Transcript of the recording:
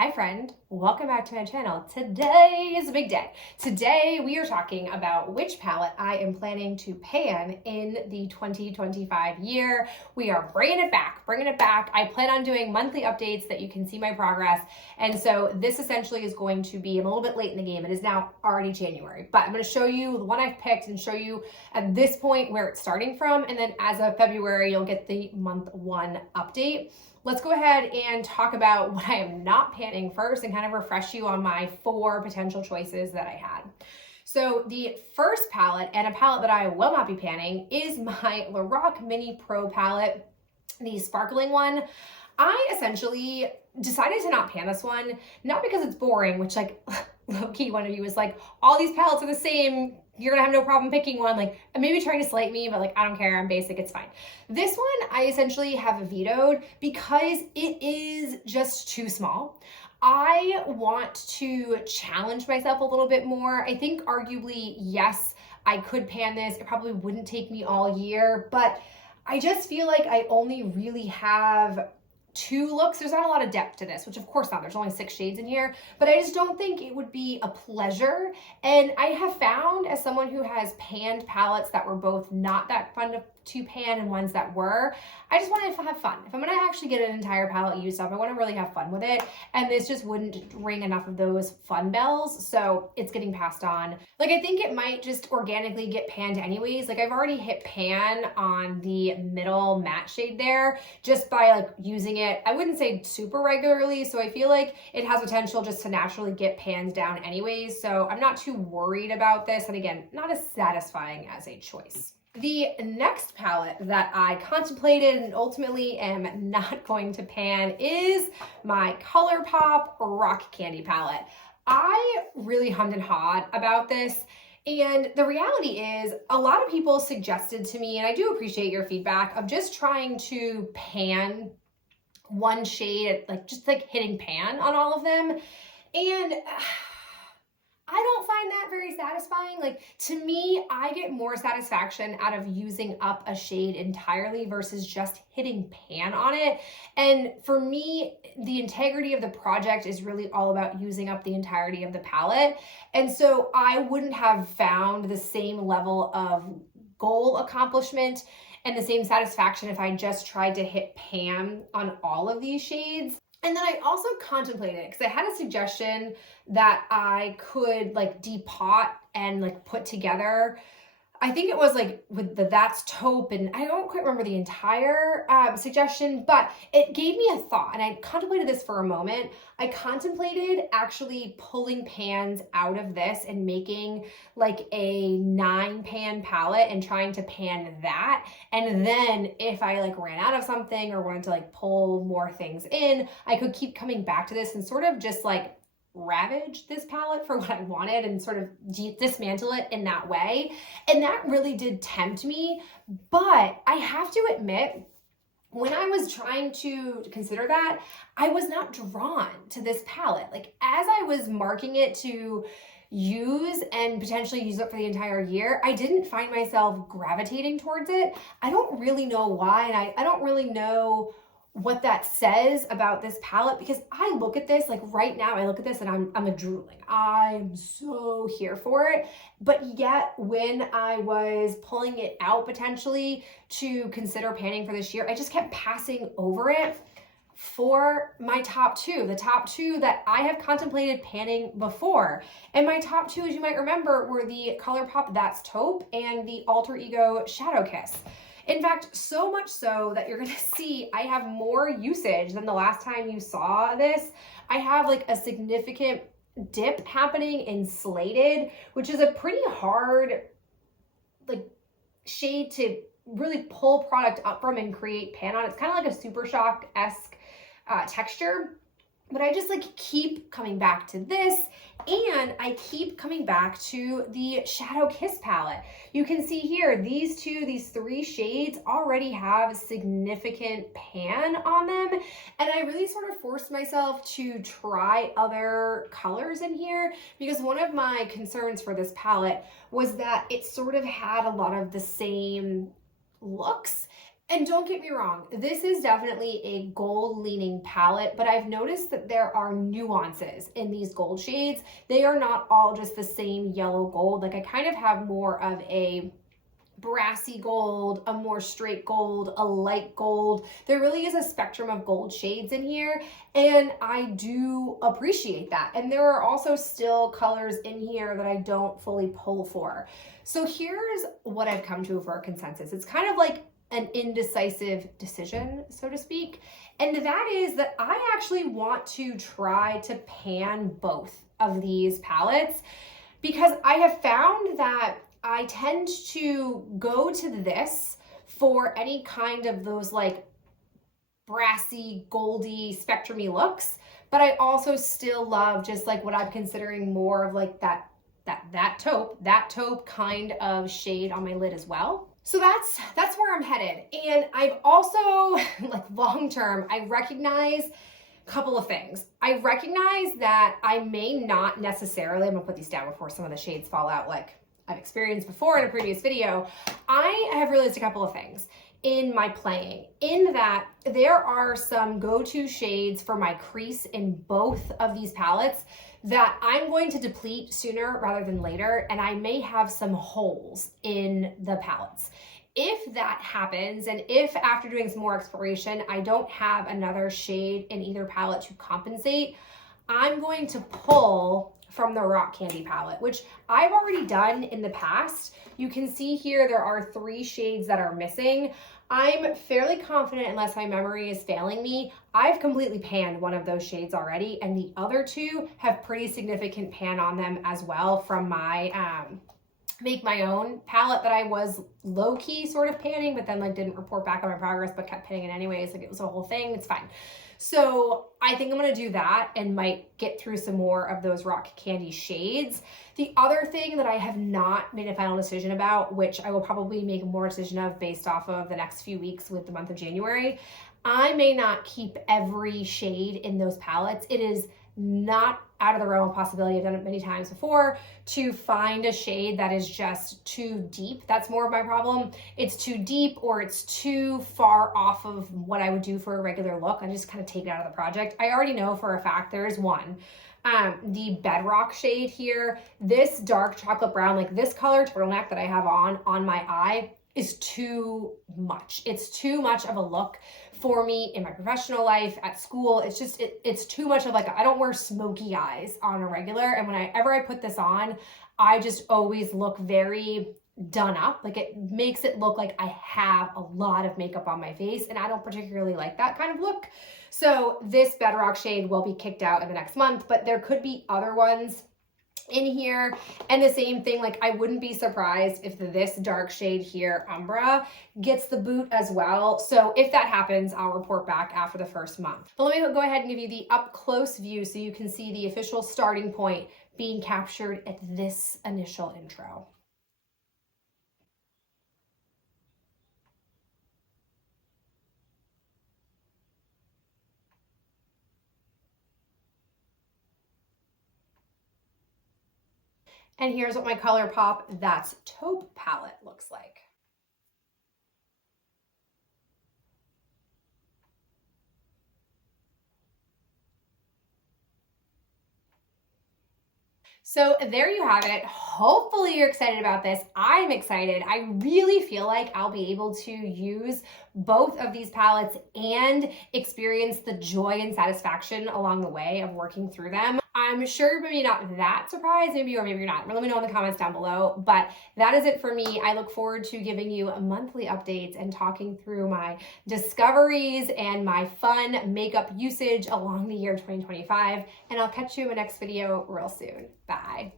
Hi friend, welcome back to my channel. Today is a big day. Today we are talking about which palette I am planning to pan in the 2025 year. We are bringing it back. I plan on doing monthly updates that you can see my progress. And so this essentially is going to be, I'm a little bit late in the game. It is now already January, but I'm going to show you the one I've picked and show you at this point where it's starting from. And then as of February, you'll get the month one update. Let's go ahead and talk about what I am not panning first and kind of refresh you on my 4 potential choices that I had. So the first palette, and a palette that I will not be panning, is my Lorac Mini Pro palette, the sparkling one. I essentially decided to not pan this one, not because it's boring, which like low-key one of you was like, all these palettes are the same, you're gonna have no problem picking one, like maybe trying to slight me, but like I don't care, I'm basic, it's fine. This one I essentially have vetoed because it is just too small. I want to challenge myself a little bit more. I think arguably, yes, I could pan this. It probably wouldn't take me all year, but I just feel like I only really have 2 looks. There's not a lot of depth to this, which of course not, there's only 6 shades in here, but I just don't think it would be a pleasure. And I have found, as someone who has panned palettes that were both not that fun to pan and ones that were, I just want to have fun. If I'm going to actually get an entire palette used up, I want to really have fun with it, and this just wouldn't ring enough of those fun bells, so it's getting passed on. Like, I think it might just organically get panned anyways. Like, I've already hit pan on the middle matte shade there just by like using it, I wouldn't say super regularly, so I feel like it has potential just to naturally get panned down anyways, so I'm not too worried about this, and again, not as satisfying as a choice. The next palette that I contemplated and ultimately am not going to pan is my ColourPop Rock Candy palette. I really hummed and hawed about this, and the reality is a lot of people suggested to me, and I do appreciate your feedback, of just trying to pan one shade, like just like hitting pan on all of them. And I don't find that very satisfying. Like, to me, I get more satisfaction out of using up a shade entirely versus just hitting pan on it. And for me, the integrity of the project is really all about using up the entirety of the palette. And so I wouldn't have found the same level of goal accomplishment and the same satisfaction if I just tried to hit pan on all of these shades. And then I also contemplated, because I had a suggestion that I could like depot and like put together, I think it was like with the That's Taupe, and I don't quite remember the entire suggestion, but it gave me a thought, and I contemplated this for a moment. I contemplated actually pulling pans out of this and making like a 9-pan palette and trying to pan that. And then if I like ran out of something or wanted to like pull more things in, I could keep coming back to this and sort of just like ravage this palette for what I wanted and sort of dismantle it in that way. And that really did tempt me. But I have to admit, when I was trying to consider that, I was not drawn to this palette. Like, as I was marking it to use and potentially use it for the entire year, I didn't find myself gravitating towards it. I don't really know why, and I don't really know what that says about this palette, because I look at this, like right now I look at this and I'm like drooling. I'm so here for it. But yet when I was pulling it out potentially to consider panning for this year, I just kept passing over it for my top 2, the top 2 that I have contemplated panning before. And my top 2, as you might remember, were the ColourPop That's Taupe and the Alter Ego Shadow Kiss. In fact, so much so that you're gonna see I have more usage than the last time you saw this. I have like a significant dip happening in Slated, which is a pretty hard like shade to really pull product up from and create pan on. It's kind of like a Super Shock-esque texture. But I just like keep coming back to this, and I keep coming back to the Shadow Kiss palette. You can see here, these 3 shades already have significant pan on them, and I really sort of forced myself to try other colors in here, because one of my concerns for this palette was that it sort of had a lot of the same looks. And don't get me wrong, this is definitely a gold leaning palette, but I've noticed that there are nuances in these gold shades. They are not all just the same yellow gold. Like I kind of have more of a brassy gold, a more straight gold, a light gold. There really is a spectrum of gold shades in here, and I do appreciate that. And there are also still colors in here that I don't fully pull for. So here's what I've come to for a consensus. It's kind of like an indecisive decision, so to speak. And that is that I actually want to try to pan both of these palettes because I have found that I tend to go to this for any kind of those like brassy, goldy, spectrumy looks, but I also still love just like what I'm considering more of like that taupe kind of shade on my lid as well. So that's where I'm headed. And I've also, like long term, I recognize a couple of things. I recognize that I may not necessarily, I'm gonna put these down before some of the shades fall out like I've experienced before in a previous video. I have realized a couple of things in my playing, in that there are some go-to shades for my crease in both of these palettes that I'm going to deplete sooner rather than later, and I may have some holes in the palettes. If that happens, and if after doing some more exploration, I don't have another shade in either palette to compensate, I'm going to pull from the Rock Candy palette, which I've already done in the past. You can see here there are 3 shades that are missing. I'm fairly confident, unless my memory is failing me, I've completely panned one of those shades already, and the other 2 have pretty significant pan on them as well from my Make My Own palette that I was low-key sort of panning, but then like didn't report back on my progress, but kept panning it anyways. Like it was a whole thing. It's fine. So I think I'm gonna do that and might get through some more of those Rock Candy shades. The other thing that I have not made a final decision about, which I will probably make more decision of based off of the next few weeks with the month of January, I may not keep every shade in those palettes. It is not out of the realm of possibility, I've done it many times before, to find a shade that is just too deep. That's more of my problem. It's too deep or it's too far off of what I would do for a regular look. I just kind of take it out of the project. I already know for a fact there is one. The Bedrock shade here, this dark chocolate brown, like this color turtleneck that I have on my eye is too much. It's too much of a look for me in my professional life, at school. It's just, it's too much of like, I don't wear smoky eyes on a regular. And whenever I put this on, I just always look very done up. Like it makes it look like I have a lot of makeup on my face, and I don't particularly like that kind of look. So this Bedrock shade will be kicked out in the next month, but there could be other ones in here. And the same thing, like I wouldn't be surprised if this dark shade here, Umbra, gets the boot as well. So if that happens, I'll report back after the first month. But let me go ahead and give you the up close view so you can see the official starting point being captured at this initial intro. And here's what my ColourPop That's Taupe palette looks like. So there you have it. Hopefully you're excited about this. I'm excited. I really feel like I'll be able to use both of these palettes and experience the joy and satisfaction along the way of working through them. I'm sure maybe not that surprised, maybe or maybe you're not. Let me know in the comments down below. But that is it for me. I look forward to giving you monthly updates and talking through my discoveries and my fun makeup usage along the year 2025. And I'll catch you in my next video real soon. Bye.